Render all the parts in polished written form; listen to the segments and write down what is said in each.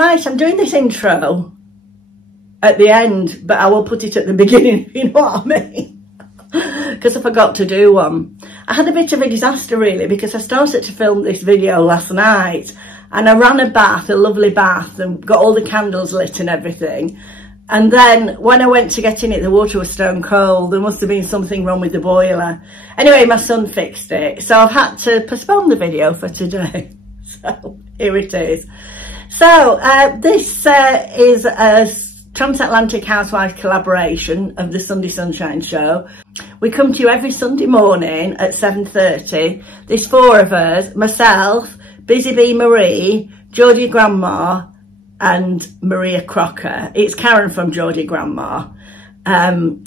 Right, I'm doing this intro at the end, but I will put it at the beginning, if you know what I mean. Because I forgot to do one. I had a bit of a disaster really, because I started to film this video last night and I ran a bath, a lovely bath, and got all the candles lit and everything. And then when I went to get in it, the water was stone cold. There must have been something wrong with the boiler. Anyway, my son fixed it. So I've had to postpone the video for today. So here it is. So this is a transatlantic housewives collaboration of the Sunday Sunshine Show. We come to you every Sunday morning at 7:30. There's 4 of us, myself, Busy Bee Marie, Geordie Grandma and Maria Crocker. It's Karen from Geordie Grandma. When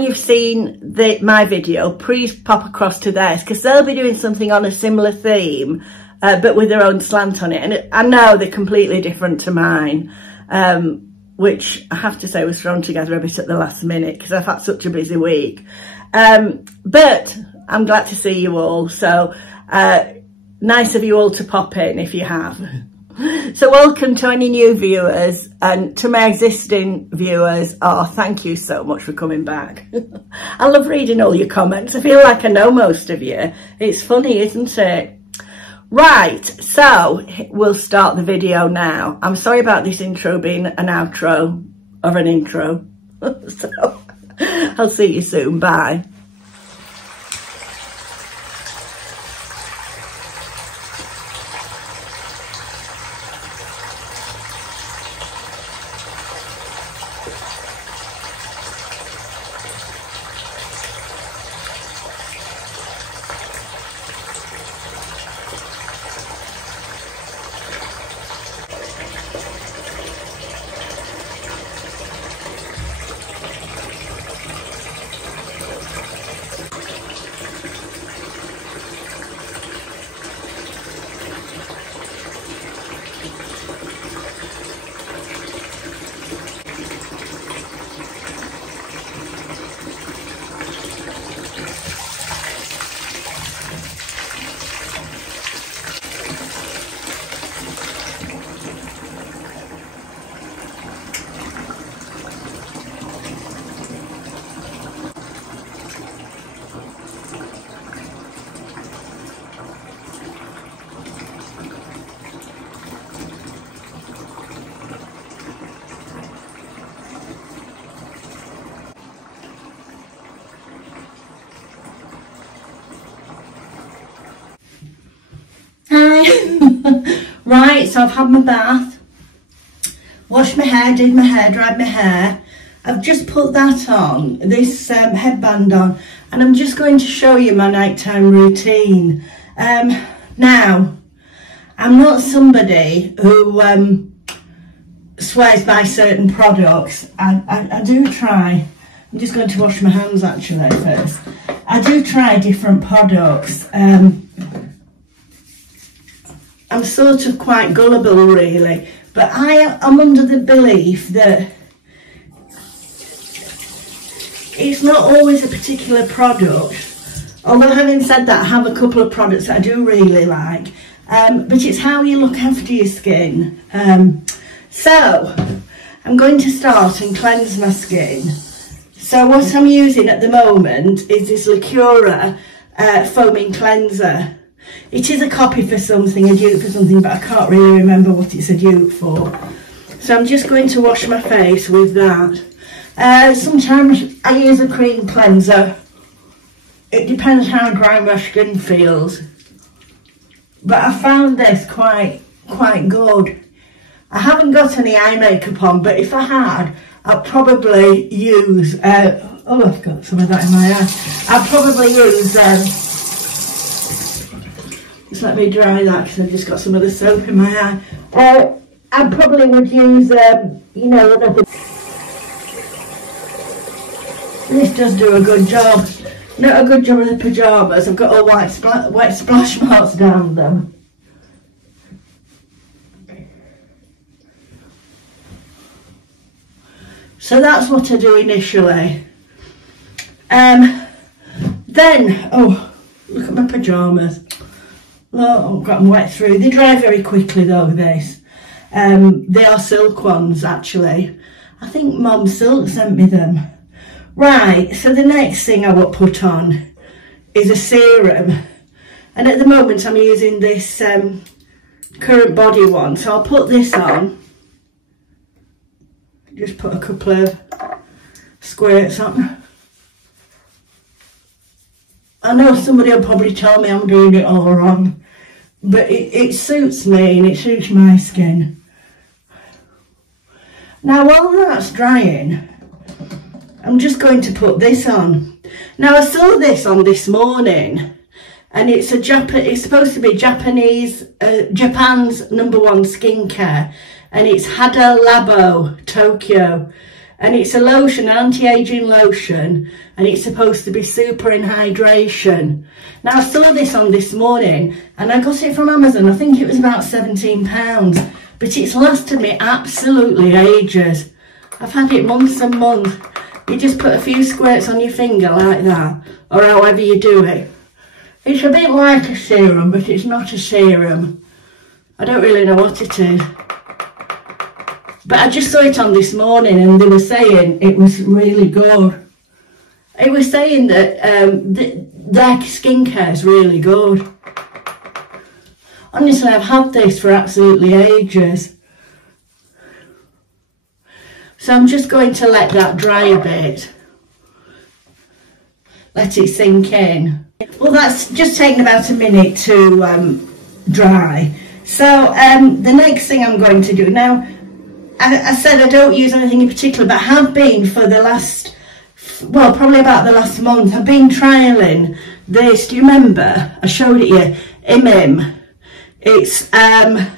you've seen my video, please pop across to theirs, because they'll be doing something on a similar theme, but with their own slant on it. And I know they're completely different to mine, which I have to say was thrown together a bit at the last minute because I've had such a busy week. But I'm glad to see you all. So nice of you all to pop in if you have. So welcome to any new viewers, and to my existing viewers, thank you so much for coming back. I love reading all your comments. I feel like I know most of you. It's funny, isn't it? Right, so we'll start the video now. I'm sorry about this intro being an outro of an intro. So I'll see you soon. Bye. Right, so I've had my bath, washed my hair, did my hair, dried my hair. I've just put that on, this headband on, and I'm just going to show you my nighttime routine. Now, I'm not somebody who swears by certain products. I do try. I'm just going to wash my hands actually first. I do try different products. I'm sort of quite gullible really, but I'm under the belief that it's not always a particular product, although having said that, I have a couple of products that I do really like, but it's how you look after your skin. So I'm going to start and cleanse my skin. So what I'm using at the moment is this Lacura foaming cleanser. It is a copy for something, a dupe for something, but I can't really remember what it's a dupe for. So I'm just going to wash my face with that. Sometimes I use a cream cleanser. It depends how dry my skin feels. But I found this quite good. I haven't got any eye makeup on, but if I had, I'd probably use... oh, I've got some of that in my eye. I'd probably use... just let me dry that because I've just got some of the soap in my eye. I probably would use, you know, another... This does do a good job. Not a good job with the pyjamas. I've got all wet splash marks down them. So that's what I do initially. Then, oh, look at my pyjamas. Oh, I've got them wet through. They dry very quickly though, this. They are silk ones, actually. I think Mum Silk sent me them. Right, so the next thing I will put on is a serum. And at the moment I'm using this Current Body one. So I'll put this on. Just put a couple of squirts on. I know somebody will probably tell me I'm doing it all wrong, but it suits me and it suits my skin. Now while that's drying, I'm just going to put this on. Now I saw this on this morning, and it's supposed to be Japan's #1 skincare, and it's Hada Labo Tokyo, and it's a lotion, anti-aging lotion, and it's supposed to be super in hydration. Now I saw this on this morning, and I got it from Amazon. I think it was about £17, but it's lasted me absolutely ages. I've had it months and months. You just put a few squirts on your finger like that, or however you do it. It's a bit like a serum, but it's not a serum. I don't really know what it is. But I just saw it on this morning, and they were saying it was really good. It was saying that their skincare is really good. Honestly, I've had this for absolutely ages. So I'm just going to let that dry a bit. Let it sink in. Well, that's just taken about a minute to dry. So the next thing I'm going to do now, I said I don't use anything in particular, but I have been for the last, well, probably about the last month. I've been trialling this. Do you remember? I showed it you. Imim. It's an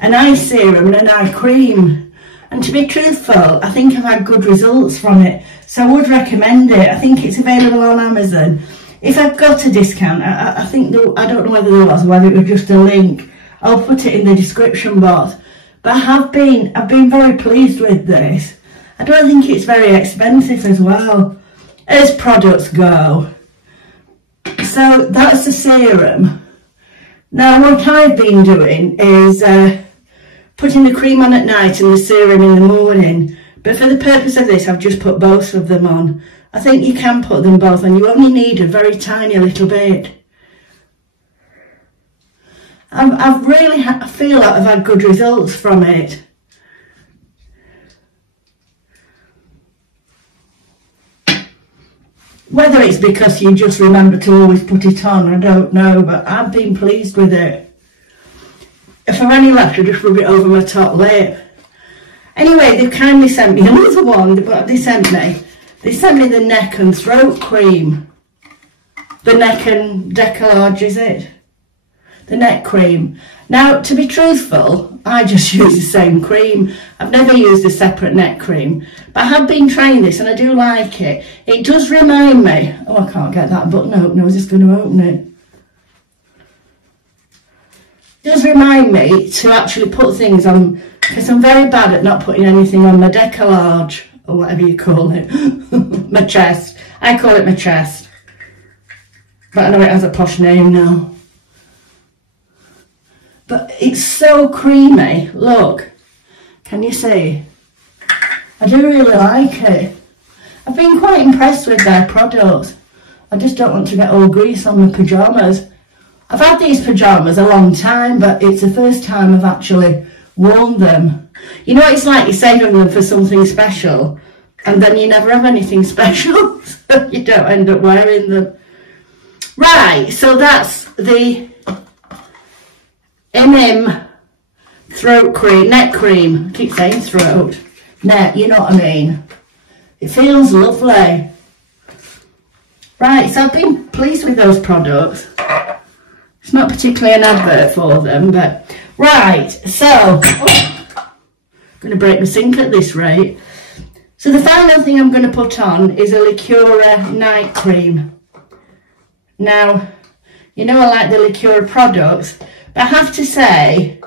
eye serum and an eye cream. And to be truthful, I think I've had good results from it. So I would recommend it. I think it's available on Amazon. If I've got a discount, I think, I don't know whether there was, or whether it was just a link. I'll put it in the description box. But I've been very pleased with this. I don't think it's very expensive as well, as products go. So that's the serum. Now what I've been doing is putting the cream on at night and the serum in the morning. But for the purpose of this, I've just put both of them on. I think you can put them both on. You only need a very tiny little bit. I feel like I've had good results from it. Whether it's because you just remember to always put it on, I don't know, but I've been pleased with it. If I've any left, I just rub it over my top lip. Anyway, they've kindly sent me another one. They sent me the neck and throat cream. The neck and décolletage, is it? The neck cream. Now, to be truthful, I just use the same cream. I've never used a separate neck cream. But I have been trying this and I do like it. It does remind me... Oh, I can't get that button open. I was just going to open it. It does remind me to actually put things on, because I'm very bad at not putting anything on my décolletage, or whatever you call it. My chest. I call it my chest. But I know it has a posh name now. But it's so creamy. Look. Can you see? I do really like it. I've been quite impressed with their products. I just don't want to get all grease on my pyjamas. I've had these pyjamas a long time, but it's the first time I've actually worn them. You know what it's like? You're saving them for something special, and then you never have anything special, so you don't end up wearing them. Right, so that's the Imim throat cream, neck cream. I keep saying throat. Neck, you know what I mean. It feels lovely. Right, so I've been pleased with those products. It's not particularly an advert for them, but... Right, so... Oh, I'm going to break my sink at this rate. So the final thing I'm going to put on is a Liqueur night cream. Now, you know I like the Liqueur products, but I have to say,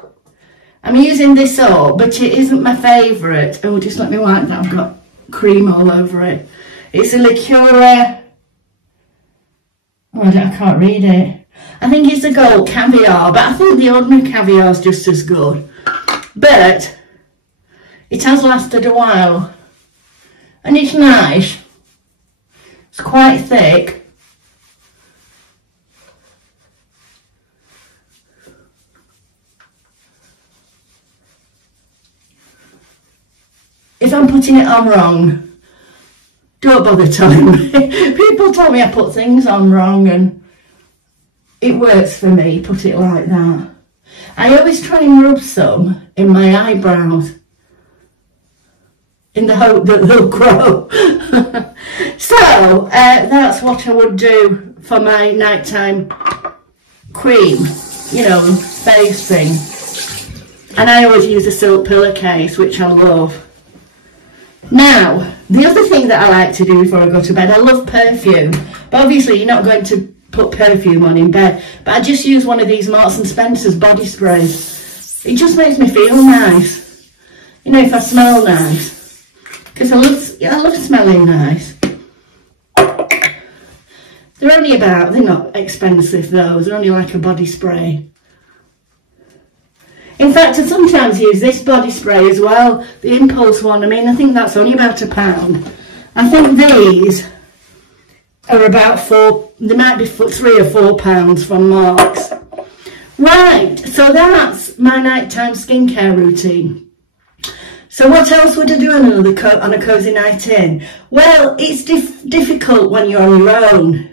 I'm using this up, but it isn't my favourite. Oh, just let me wipe that. I've got cream all over it. It's a Liqueur... Oh, I can't read it. I think it's the gold caviar, but I think the ordinary caviar is just as good. But it has lasted a while, and it's nice. It's quite thick. If I'm putting it on wrong, don't bother telling me. People tell me I put things on wrong, and it works for me, put it like that. I always try and rub some in my eyebrows in the hope that they'll grow. So that's what I would do for my nighttime cream, you know, face thing. And I always use a silk pillowcase, which I love. Now, the other thing that I like to do before I go to bed, I love perfume. But obviously you're not going to put perfume on in bed. But I just use one of these Marks and Spencer's body sprays. It just makes me feel nice. You know, if I smell nice. Because I love smelling nice. They're only they're not expensive though. They're only like a body spray. In fact, I sometimes use this body spray as well, the Impulse one. I mean, I think that's only about £1. I think these are about they might be £3 or £4 from Marks. Right, so that's my nighttime skincare routine. So what else would I do on a cosy night in? Well, it's difficult when you're on your own,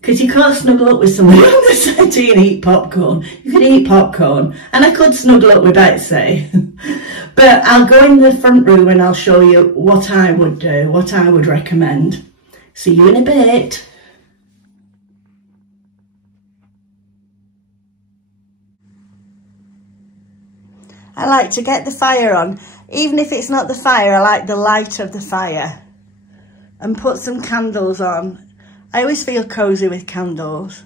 because you can't snuggle up with somebody on the settee and eat popcorn. You could eat popcorn, and I could snuggle up with Betsy. But I'll go in the front room and I'll show you what I would do, what I would recommend. See you in a bit. I like to get the fire on. Even if it's not the fire, I like the light of the fire. And put some candles on. I always feel cosy with candles.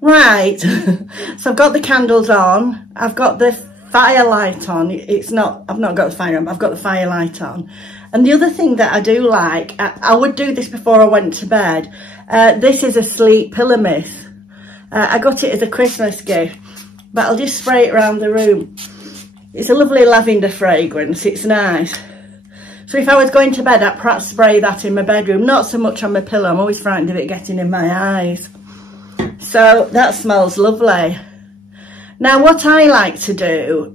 Right, so I've got the candles on. I've got the firelight on. I've not got the fire on, but I've got the firelight on. And the other thing that I do like, I would do this before I went to bed. This is a sleep pillow mist. I got it as a Christmas gift, but I'll just spray it around the room. It's a lovely lavender fragrance, it's nice. So if I was going to bed, I'd perhaps spray that in my bedroom, not so much on my pillow. I'm always frightened of it getting in my eyes. So that smells lovely. Now what I like to do,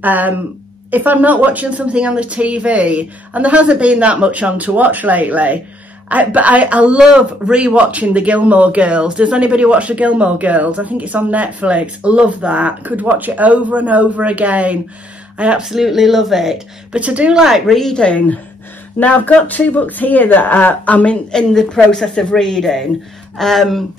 if I'm not watching something on the TV, and there hasn't been that much on to watch lately, but I love re-watching the Gilmore Girls. Does anybody watch the Gilmore Girls? I think it's on Netflix. I love that. Could watch it over and over again. I absolutely love it. But I do like reading. Now I've got 2 books here that I'm in the process of reading. And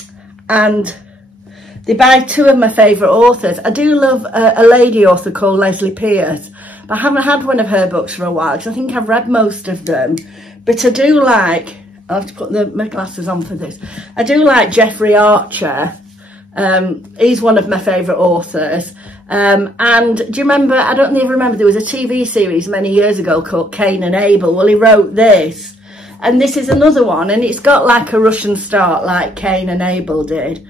they're by 2 of my favourite authors. I do love a lady author called Leslie Pierce. But I haven't had one of her books for a while because I think I've read most of them. But I do like, I'll have to put my glasses on for this. I do like Jeffrey Archer. He's one of my favourite authors. And do you remember, I don't even remember, there was a TV series many years ago called Cain and Abel. Well, he wrote this. And this is another one. And it's got like a Russian start like Cain and Abel did.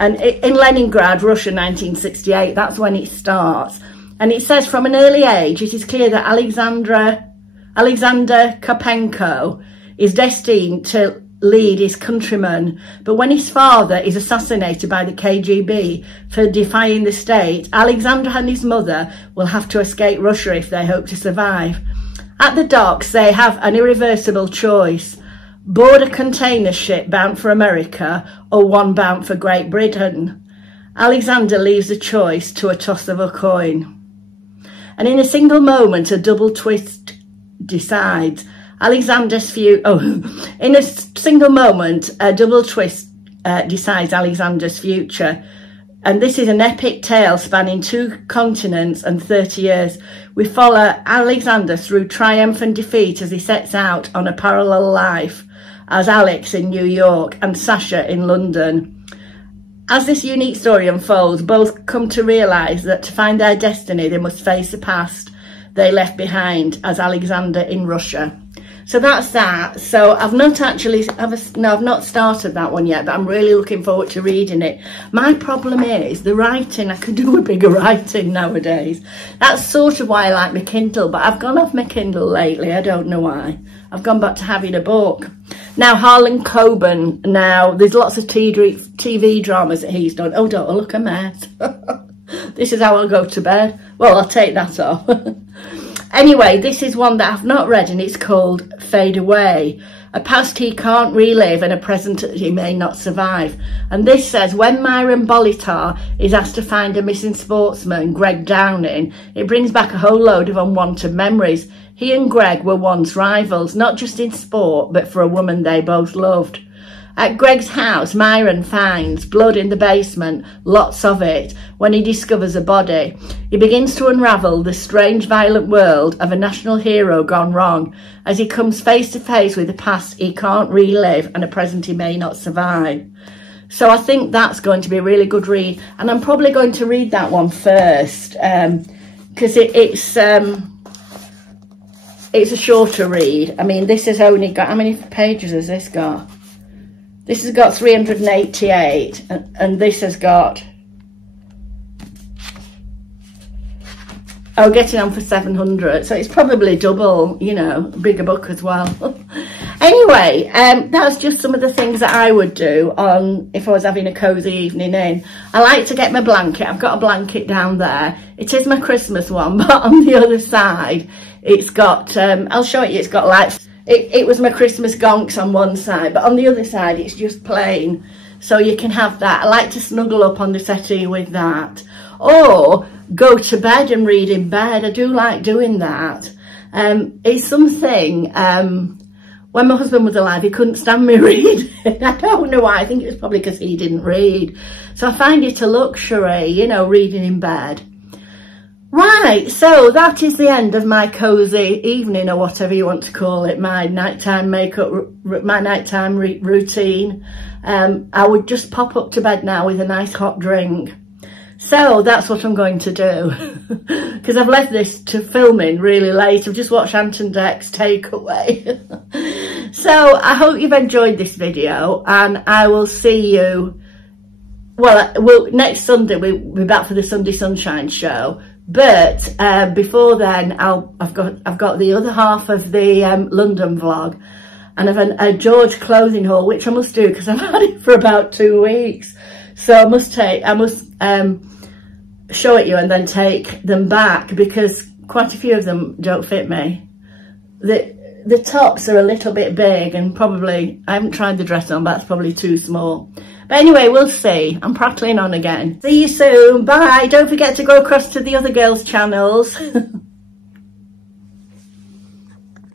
And in Leningrad, Russia, 1968, that's when it starts. And it says from an early age, it is clear that Alexander Karpenko is destined to lead his countrymen. But when his father is assassinated by the KGB for defying the state, Alexander and his mother will have to escape Russia if they hope to survive. At the docks, they have an irreversible choice. Board a container ship bound for America or one bound for Great Britain. Alexander leaves the choice to a toss of a coin. And in a single moment, a double twist decides Alexander's future. In a single moment, a double twist decides Alexander's future. And this is an epic tale spanning 2 continents and 30 years. We follow Alexander through triumph and defeat as he sets out on a parallel life as Alex in New York and Sasha in London. As this unique story unfolds, both come to realise that to find their destiny, they must face the past they left behind as Alexander in Russia. So that's that. So I've not started that one yet, but I'm really looking forward to reading it. My problem is the writing. I could do with bigger writing nowadays. That's sort of why I like my Kindle, but I've gone off my Kindle lately. I don't know why. I've gone back to having a book. Now, Harlan Coben, now there's lots of TV dramas that he's done. Oh, don't look a mess. This is how I'll go to bed. Well, I'll take that off. Anyway, this is one that I've not read, and it's called Fade Away. A past he can't relive and a present he may not survive. And this says, when Myron Bolitar is asked to find a missing sportsman, Greg Downing, it brings back a whole load of unwanted memories. He and Greg were once rivals, not just in sport, but for a woman they both loved. At Greg's house, Myron finds blood in the basement, lots of it, when he discovers a body. He begins to unravel the strange, violent world of a national hero gone wrong, as he comes face to face with a past he can't relive and a present he may not survive. So I think that's going to be a really good read, and I'm probably going to read that one first, because it's a shorter read. I mean, this has only got, how many pages has this got? This has got 388, and this has got, oh, getting on for 700. So it's probably double, you know, bigger book as well. Anyway, that's just some of the things that I would do on if I was having a cosy evening in. I like to get my blanket. I've got a blanket down there. It is my Christmas one, but on the other side, it's got, I'll show it you, it's got lights. It was my Christmas gonks on one side, but on the other side it's just plain, so you can have that. I like to snuggle up on the settee with that, or go to bed and read in bed. I do like doing that. It's something, when my husband was alive, he couldn't stand me reading. I don't know why. I think it was probably because he didn't read. So I find it a luxury, you know, reading in bed. Right, so that is the end of my cosy evening, or whatever you want to call it, my nighttime makeup, my nighttime routine. I would just pop up to bed now with a nice hot drink. So that's what I'm going to do, because I've left this to filming really late. I've just watched Ant and Dec's Takeaway. So I hope you've enjoyed this video, and I will see you, well, next Sunday we'll be back for the Sunday Sunshine show. But before then, I've got the other half of the London vlog, and I've a George clothing haul, which I must do because I've had it for about 2 weeks. So I must show it you and then take them back, because quite a few of them don't fit me. The tops are a little bit big, and probably I haven't tried the dress on, but that's probably too small. But anyway, we'll see. I'm prattling on again. See you soon. Bye. Don't forget to go across to the other girls' channels.